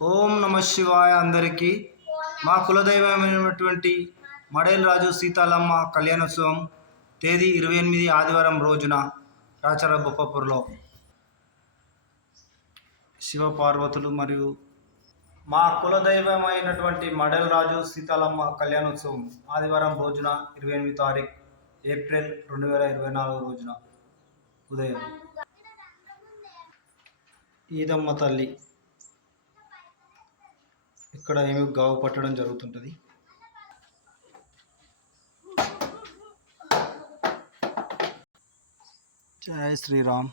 ఓం నమ శివాయ అందరికీ. మా కులదైవమైనటువంటి మడేల్ రాజు సీతాలమ్మ కళ్యాణోత్సవం తేదీ ఇరవై ఎనిమిది ఆదివారం రోజున రాచర బొప్పపూర్లో. శివపార్వతులు మరియు మా కులదైవమైనటువంటి మడేల్ రాజు సీతాలమ్మ కళ్యాణోత్సవం ఆదివారం రోజున ఇరవై ఎనిమిది తారీఖు ఏప్రిల్ రెండు వేల ఇరవై నాలుగు రోజున ఉదయం. ఈదమ్మ తల్లి. ఇక్కడ ఏమి గావు పట్టడం జరుగుతుంటుంది. జై శ్రీరామ్.